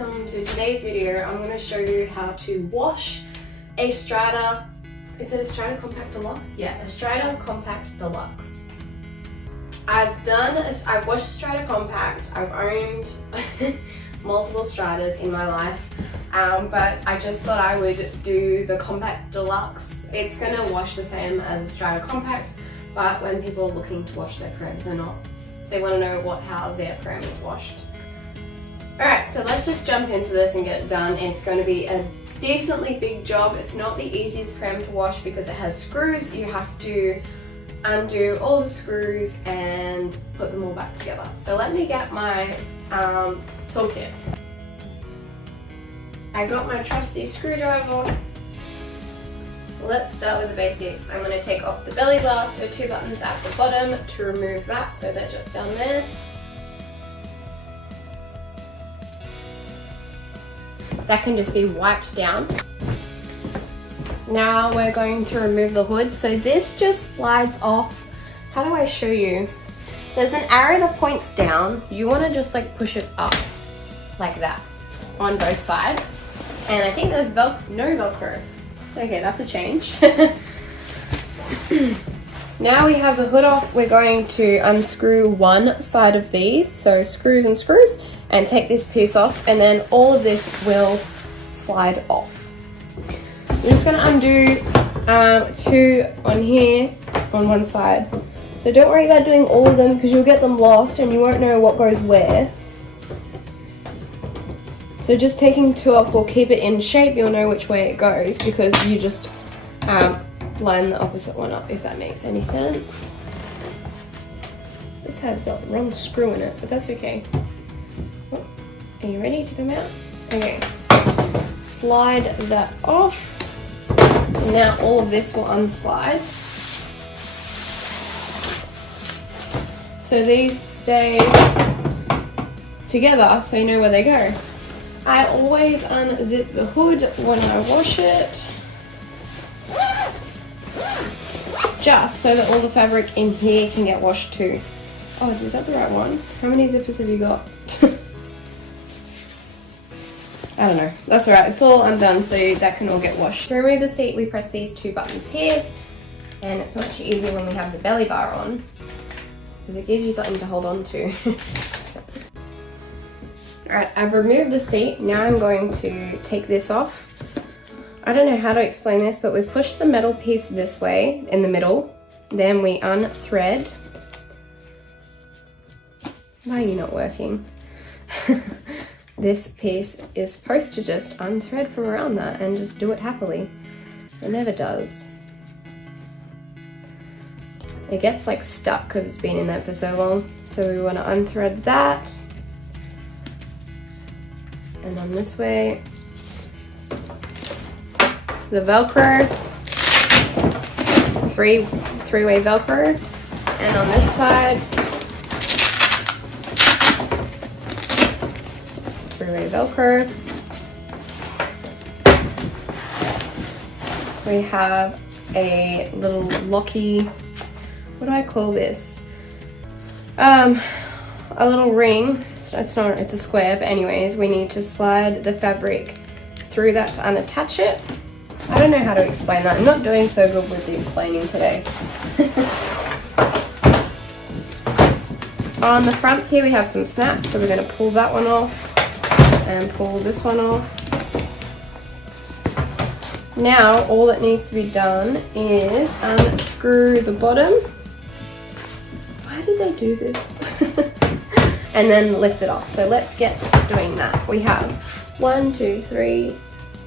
welcome to today's video. I'm going to show you how to wash a Strata, is it a Strata Compact Deluxe? Yeah, a Strata Compact Deluxe. I've washed a Strata Compact, I've owned multiple Stratas in my life, but I just thought I would do the Compact Deluxe. It's going to wash the same as a Strata Compact, but when people are looking to wash their prams, they want to know how their pram is washed. Alright, so let's just jump into this and get it done. It's going to be a decently big job. It's not the easiest pram to wash because it has screws. You have to undo all the screws and put them all back together. So let me get my toolkit. I got my trusty screwdriver. Let's start with the basics. I'm going to take off the belly bar, so 2 buttons at the bottom to remove that, so they're just down there. That can just be wiped down. Now we're going to remove the hood. So this just slides off. How do I show you? There's an arrow that points down. You want to just like push it up like that on both sides. And I think there's no Velcro. Okay, that's a change. Now we have the hood off, we're going to unscrew one side of these, so screws and screws, and take this piece off, and then all of this will slide off. We're just going to undo 2 on here on one side. So don't worry about doing all of them because you'll get them lost and you won't know what goes where. So just taking 2 off will keep it in shape, you'll know which way it goes because you just line the opposite one up, if that makes any sense. This has the wrong screw in it, but that's okay. Oh, are you ready to come out? Okay. Slide that off. Now all of this will unslide. So these stay together so you know where they go. I always unzip the hood when I wash it, just so that all the fabric in here can get washed too. Oh, is that the right one? How many zippers have you got? I don't know. That's alright. It's all undone so that can all get washed. To remove the seat, we press these 2 buttons here, and it's much easier when we have the belly bar on because it gives you something to hold on to. Alright, I've removed the seat. Now I'm going to take this off. I don't know how to explain this, but we push the metal piece this way in the middle, then we unthread. Why are you not working? This piece is supposed to just unthread from around that and just do it happily. It never does. It gets like stuck because it's been in there for so long. So we want to unthread that. And on this way, the Velcro, three-way Velcro, and on this side, 3-way Velcro. We have a little locky, what do I call this? A little ring. It's a square, but anyways, we need to slide the fabric through that to unattach it. I don't know how to explain that. I'm not doing so good with the explaining today. On the fronts here we have some snaps, so we're going to pull that one off and pull this one off. Now all that needs to be done is unscrew the bottom. Why did they do this? And then lift it off. So let's get doing that. We have 1, 2, 3,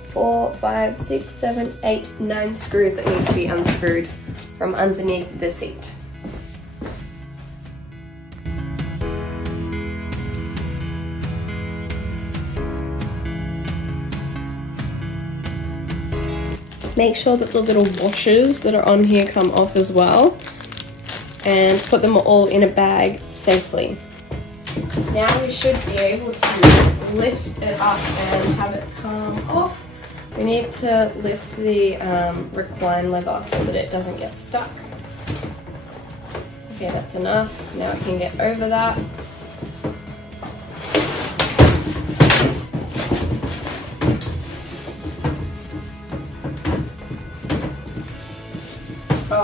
4, 5, 6, 7, 8, 9 screws that need to be unscrewed from underneath the seat. Make sure that the little washers that are on here come off as well, and put them all in a bag safely. Now we should be able to lift it up and have it come off. We need to lift the recline lever so that it doesn't get stuck. Okay, that's enough. Now I can get over that.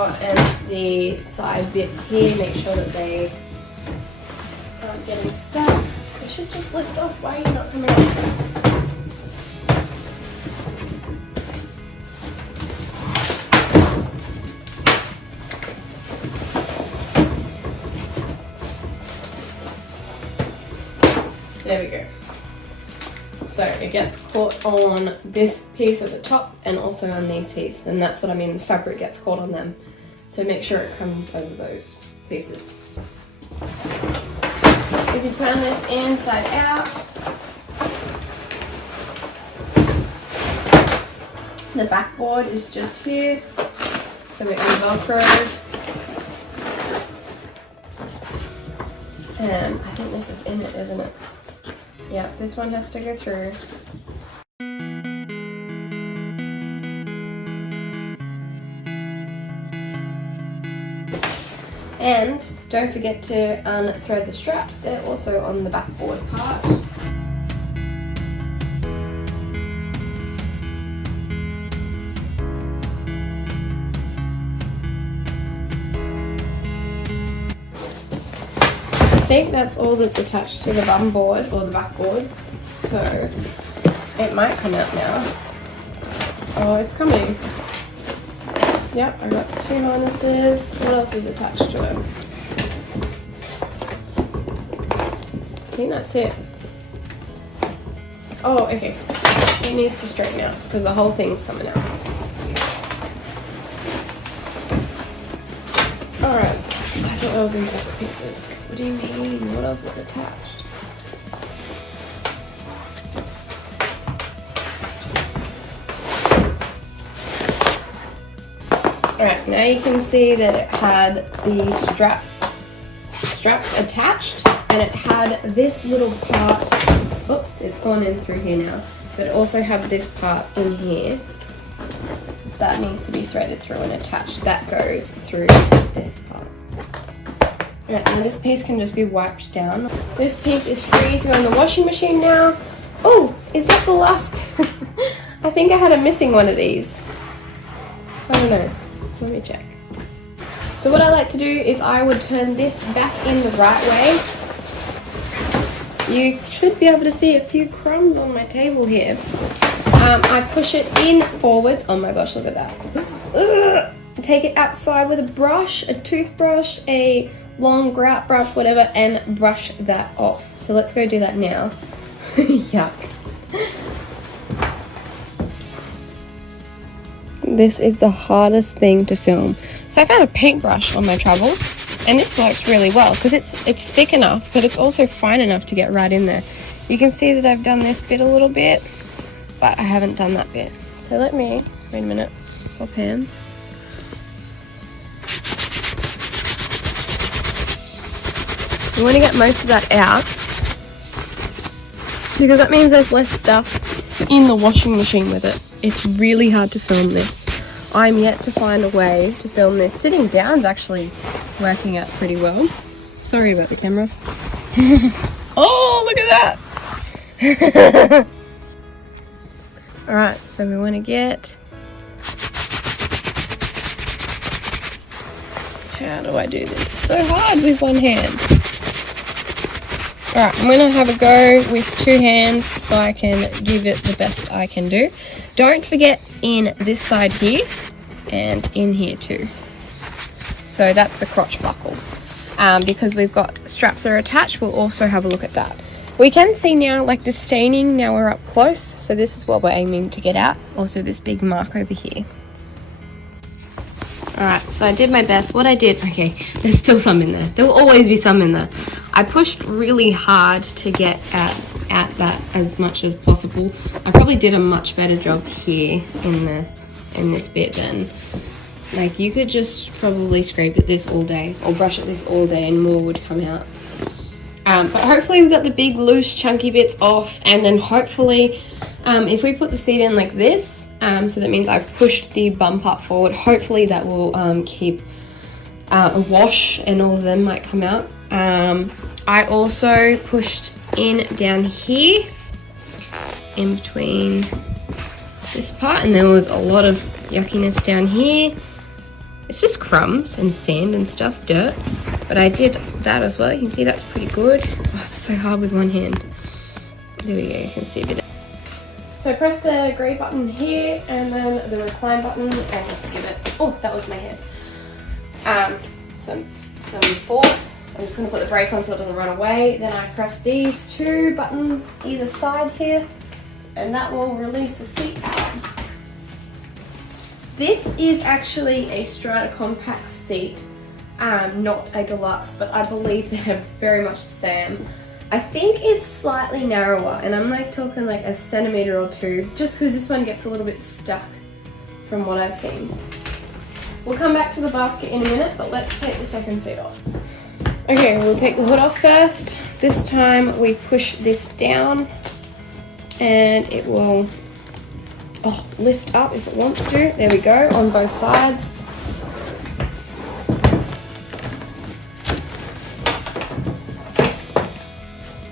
Oh, and the side bits here, make sure that they aren't getting stuck. It should just lift off. Why are you not coming off? There we go. So it gets caught on this piece at the top and also on these pieces, and that's what I mean, the fabric gets caught on them. So make sure it comes over those pieces. If you turn this inside out, the backboard is just here, so we Velcro. And I think this is in it, isn't it? Yeah, this one has to go through. And don't forget to unthread the straps, they're also on the backboard part. I think that's all that's attached to the bum board or the backboard, so it might come out now. Oh, it's coming. Yep, I got 2 harnesses. What else is attached to it? I think that's it. Oh, okay. It needs to straighten out because the whole thing's coming out. Alright, I thought that was in separate pieces. What do you mean? What else is attached? Alright, now you can see that it had the straps attached, and it had this little part. Oops, it's gone in through here now. But it also had this part in here that needs to be threaded through and attached. That goes through this part. Right, now this piece can just be wiped down. This piece is free to go in the washing machine now. Oh, is that the last? I think I had a missing one of these. I don't know. Let me check. So what I like to do is I would turn this back in the right way. You should be able to see a few crumbs on my table here. I push it in forwards. Oh my gosh, look at that. Take it outside with a brush, a toothbrush, a long grout brush, whatever, and brush that off. So let's go do that now. Yuck. This is the hardest thing to film. So I found a paintbrush on my travels, and this works really well because it's thick enough, but it's also fine enough to get right in there. You can see that I've done this bit a little bit, but I haven't done that bit. So let me, wait a minute, swap hands. You want to get most of that out because that means there's less stuff in the washing machine with it. It's really hard to film this. I'm yet to find a way to film this. Sitting down is actually working out pretty well. Sorry about the camera. Oh, look at that! Alright, so we want to get... How do I do this? It's so hard with one hand. Alright, I'm going to have a go with 2 hands so I can give it the best I can do. Don't forget in this side here and in here too. So that's the crotch buckle. Because we've got straps that are attached, we'll also have a look at that. We can see now like the staining, now we're up close. So this is what we're aiming to get out. Also this big mark over here. Alright, so I did my best. What I did, okay, there's still some in there. There will always be some in there. I pushed really hard to get at that as much as possible. I probably did a much better job here in this bit than, like, you could just probably scrape at this all day or brush at this all day and more would come out. But hopefully we got the big loose chunky bits off, and then hopefully if we put the seat in like this, so that means I've pushed the bump up forward, hopefully that will keep a wash and all of them might come out. I also pushed in down here in between this part, and there was a lot of yuckiness down here. It's just crumbs and sand and stuff, dirt. But I did that as well. You can see that's pretty good. Oh, it's so hard with one hand. There we go, you can see a bit. So press the grey button here and then the recline button and just give it, oh, that was my head. Some force. I'm just gonna put the brake on so it doesn't run away. Then I press these two buttons either side here and that will release the seat out. This is actually a Strata Compact seat, not a Deluxe, but I believe they're very much the same. I think it's slightly narrower, and I'm like talking like a centimetre or two, just because this one gets a little bit stuck from what I've seen. We'll come back to the basket in a minute, but let's take the second seat off. Okay, we'll take the hood off first. This time we push this down and it will lift up if it wants to. There we go, on both sides.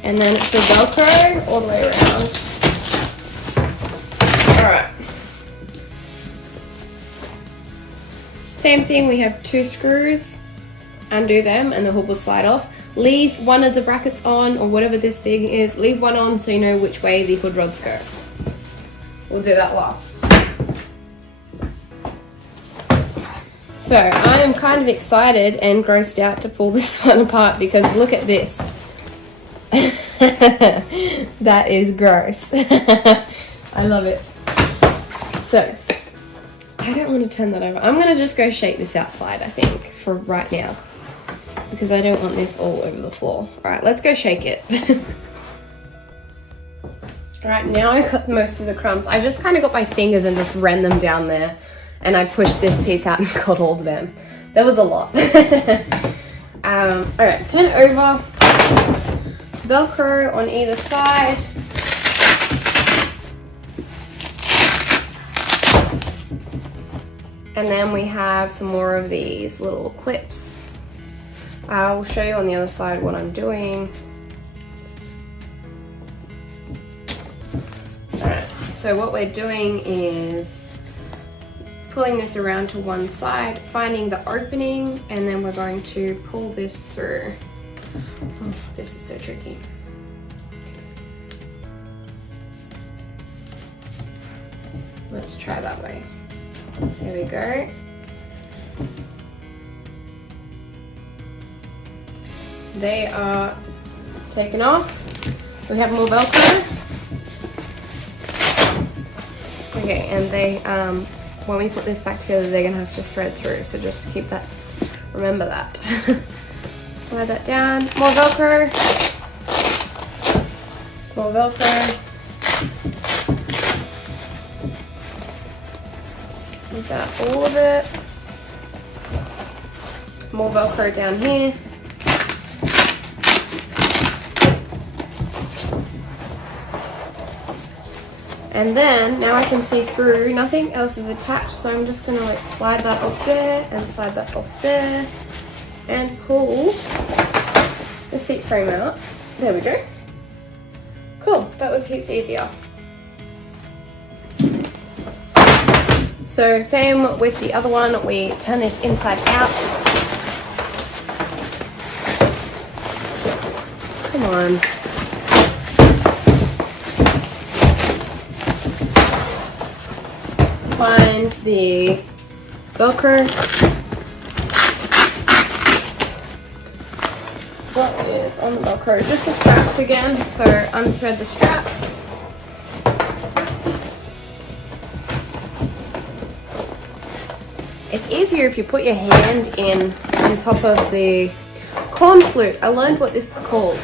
And then it's the Velcro all the way around. Alright. Same thing, we have two screws. Undo them and the hood will slide off. Leave one of the brackets on, or whatever this thing is, leave one on so you know which way the hood rods go. We'll do that last. So I am kind of excited and grossed out to pull this one apart because look at this. That is gross. I love it. So I don't want to turn that over. I'm going to just go shake this outside, I think, for right now, because I don't want this all over the floor. All right, let's go shake it. All right, now I've got most of the crumbs. I just kind of got my fingers and just ran them down there, and I pushed this piece out and got all of them. That was a lot. All right, turn it over. Velcro on either side. And then we have some more of these little clips. I'll show you on the other side what I'm doing. Alright, so what we're doing is pulling this around to one side, finding the opening, and then we're going to pull this through. Oh, this is so tricky. Let's try that way. There we go. They are taken off. We have more Velcro. Okay, and they, when we put this back together, they're gonna have to thread through, so just keep that, remember that. Slide that down, more Velcro. More Velcro. Is that all of it? More Velcro down here. And then, now I can see through, nothing else is attached, so I'm just gonna like slide that off there and slide that off there and pull the seat frame out. There we go. Cool, that was heaps easier. So same with the other one, we turn this inside out. Come on. Find the Velcro. What is on the Velcro? Just the straps again, so unthread the straps. It's easier if you put your hand in on top of the corn flute. I learned what this is called.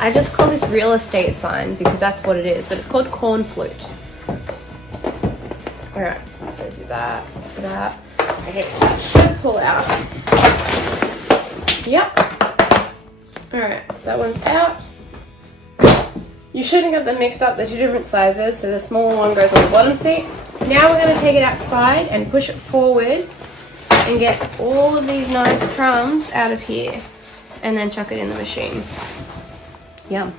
I just call this real estate sign because that's what it is, but it's called corn flute. Alright, so do that, that. Okay, that should pull out. Yep. Alright, that one's out. You shouldn't get them mixed up, they're two different sizes, so the smaller one goes on the bottom seat. Now we're going to take it outside and push it forward and get all of these nice crumbs out of here and then chuck it in the machine. Yum.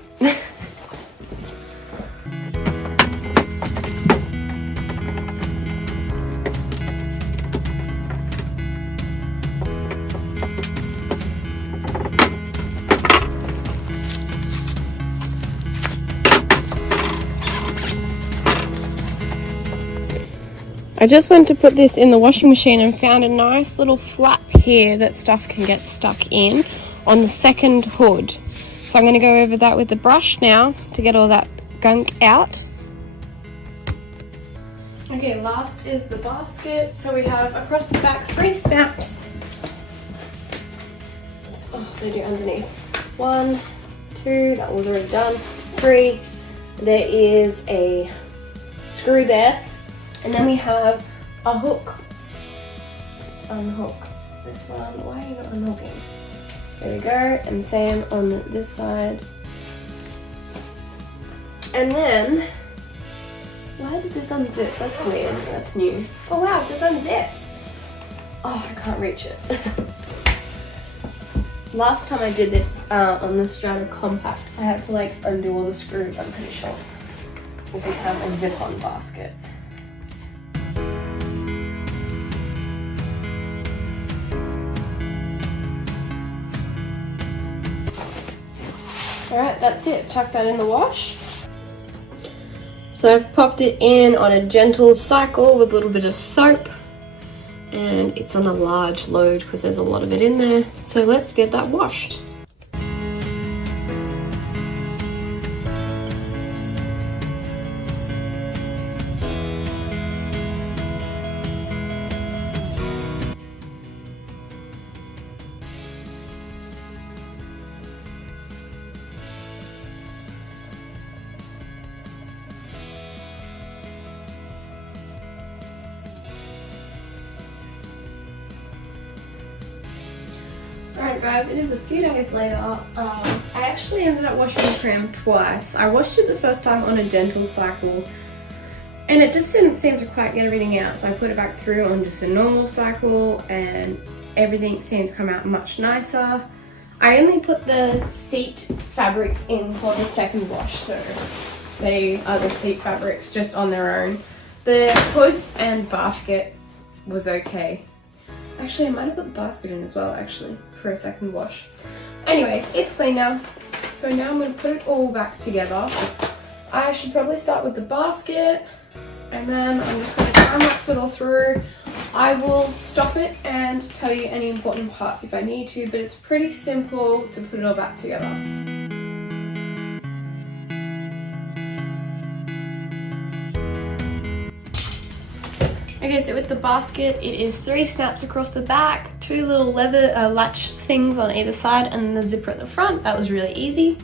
I just went to put this in the washing machine and found a nice little flap here that stuff can get stuck in on the second hood. So I'm going to go over that with the brush now to get all that gunk out. Okay, last is the basket. So we have across the back 3 snaps. Oh, they do underneath. 1, 2, that was already done. 3, there is a screw there. And then we have a hook. Just unhook this one. Why are you not unhooking? There we go. And same on this side. And then, why does this unzip? That's weird. That's new. Oh wow, it just unzips. Oh, I can't reach it. Last time I did this on the Strata Compact, I had to like undo all the screws, I'm pretty sure. We can have a zip-on basket. Alright, that's it. Chuck that in the wash. So I've popped it in on a gentle cycle with a little bit of soap. And it's on a large load because there's a lot of it in there. So let's get that washed. Alright guys, it is a few days later. I actually ended up washing the pram twice. I washed it the first time on a gentle cycle and it just didn't seem to quite get everything out, so I put it back through on just a normal cycle and everything seemed to come out much nicer. I only put the seat fabrics in for the second wash, so they are the seat fabrics just on their own. The hoods and basket was okay. Actually, I might have put the basket in as well, actually, for a second wash. Anyways, it's clean now. So now I'm going to put it all back together. I should probably start with the basket, and then I'm just going to time lapse it all through. I will stop it and tell you any important parts if I need to, but it's pretty simple to put it all back together. Okay, so with the basket, it is 3 snaps across the back, 2 little leather latch things on either side, and the zipper at the front. That was really easy.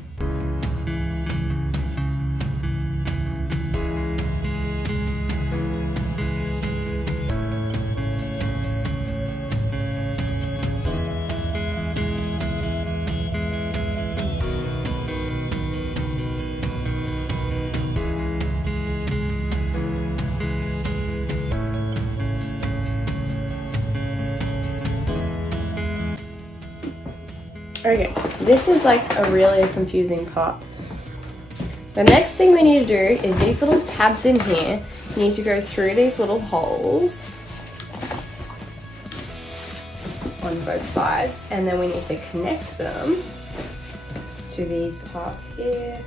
Okay, this is like a really confusing part. The next thing we need to do is these little tabs in here. You need to go through these little holes on both sides, and then we need to connect them to these parts here.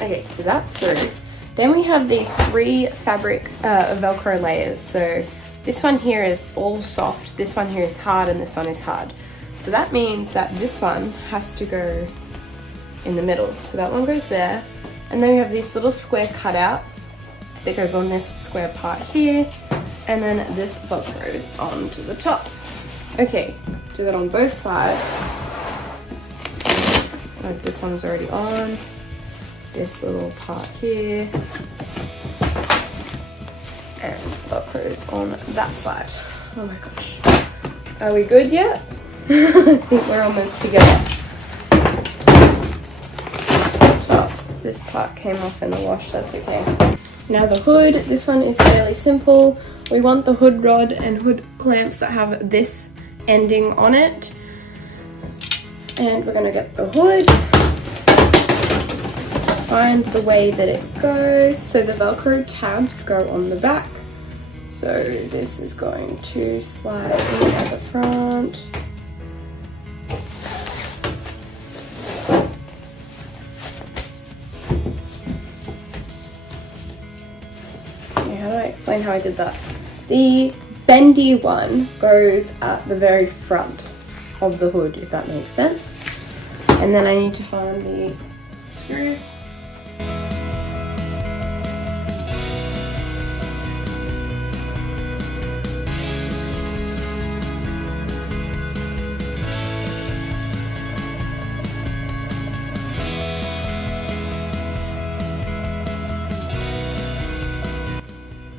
Okay, so that's through. Then we have these 3 fabric Velcro layers. So this one here is all soft, this one here is hard, and this one is hard. So that means that this one has to go in the middle. So that one goes there. And then we have this little square cutout that goes on this square part here. And then this Velcros onto the top. Okay, do that on both sides. So, like this one's already on. This little part here, and Velcro's on that side. Oh my gosh. Are we good yet? I think we're almost together. Tops. This part came off in the wash, that's okay. Now the hood, this one is fairly simple. We want the hood rod and hood clamps that have this ending on it. And we're gonna get the hood. Find the way that it goes. So the Velcro tabs go on the back. So this is going to slide in at the front. Okay, how do I explain how I did that? The bendy one goes at the very front of the hood, if that makes sense. And then I need to find the screws.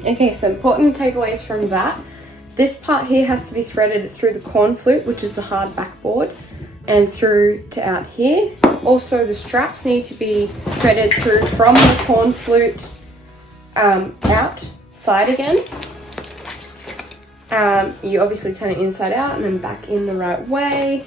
Okay, so important takeaways from that. This part here has to be threaded through the corn flute, which is the hard backboard, and through to out here. Also, the straps need to be threaded through from the corn flute outside again. You obviously turn it inside out and then back in the right way.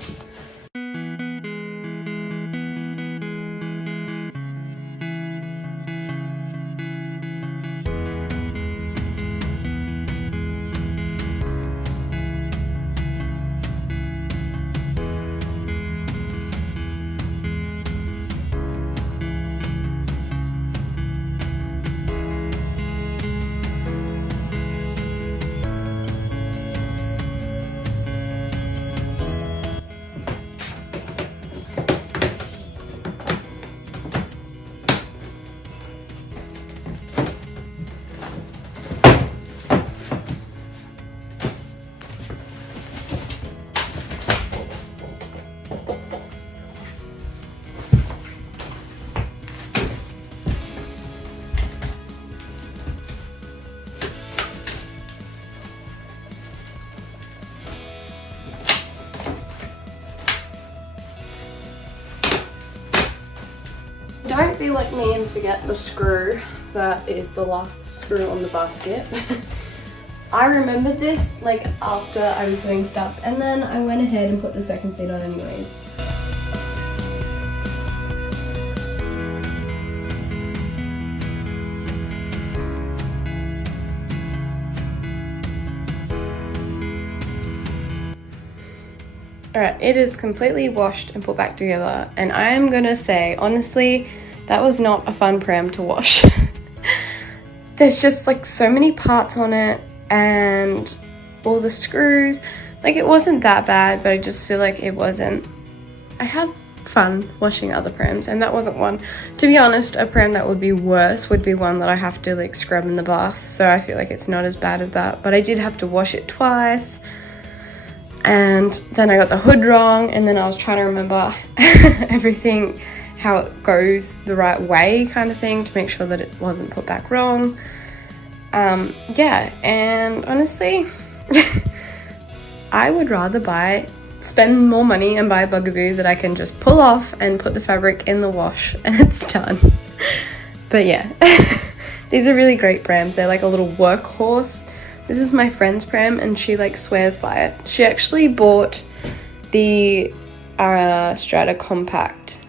Don't be like me and forget the screw that is the last screw on the basket. I remembered this like after I was doing stuff, and then I went ahead and put the second seat on anyways. Alright, it is completely washed and put back together, and I am gonna say, honestly, that was not a fun pram to wash. There's just like so many parts on it and all the screws. Like, it wasn't that bad, but I just feel like it wasn't. I had fun washing other prams, and that wasn't one. To be honest, a pram that would be worse would be one that I have to like scrub in the bath, so I feel like it's not as bad as that, but I did have to wash it twice. And then I got the hood wrong, and then I was trying to remember everything, how it goes the right way kind of thing, to make sure that it wasn't put back wrong. Yeah, and honestly, I would rather spend more money and buy a Bugaboo that I can just pull off and put the fabric in the wash and it's done. But yeah, these are really great prams. They're like a little workhorse. This is my friend's pram and she like swears by it. She actually bought the Strata Compact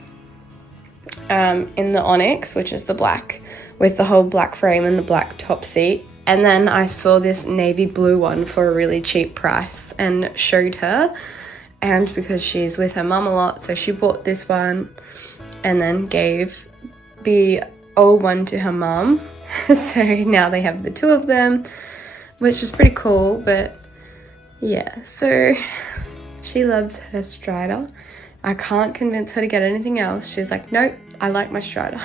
in the Onyx, which is the black, with the whole black frame and the black top seat. And then I saw this navy blue one for a really cheap price and showed her. And because she's with her mum a lot, so she bought this one and then gave the old one to her mum. So now they have the two of them, which is pretty cool. But yeah, so she loves her Strata. I can't convince her to get anything else. She's like, nope, I like my Strata.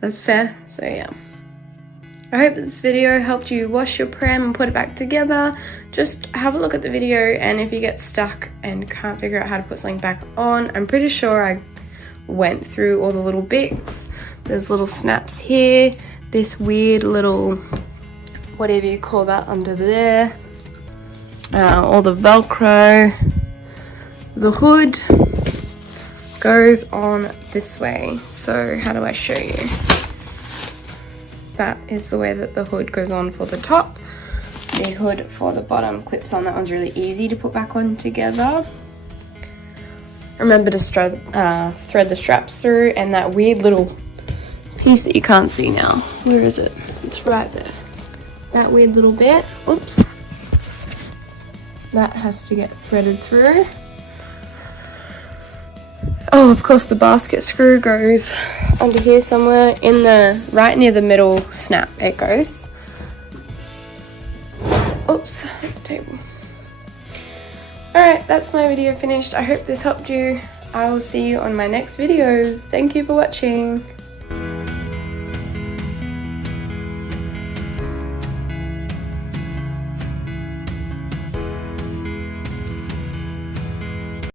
That's fair. So yeah, I hope this video helped you wash your pram and put it back together. Just have a look at the video, and if you get stuck and can't figure out how to put something back on, I'm pretty sure I went through all the little bits. There's little snaps here, this weird little, whatever you call that, under there, all the Velcro. The hood goes on this way. So how do I show you? That is the way that the hood goes on for the top. The hood for the bottom clips on. That one's really easy to put back on together. Remember to thread the straps through, and that weird little piece that you can't see now. Where is it? It's right there. that weird little bit. Oops. That has to get threaded through. Oh, of course the basket screw goes under here somewhere in the, right near the middle snap it goes. Oops, that's the table. Alright, that's my video finished. I hope this helped you. I will see you on my next videos. Thank you for watching.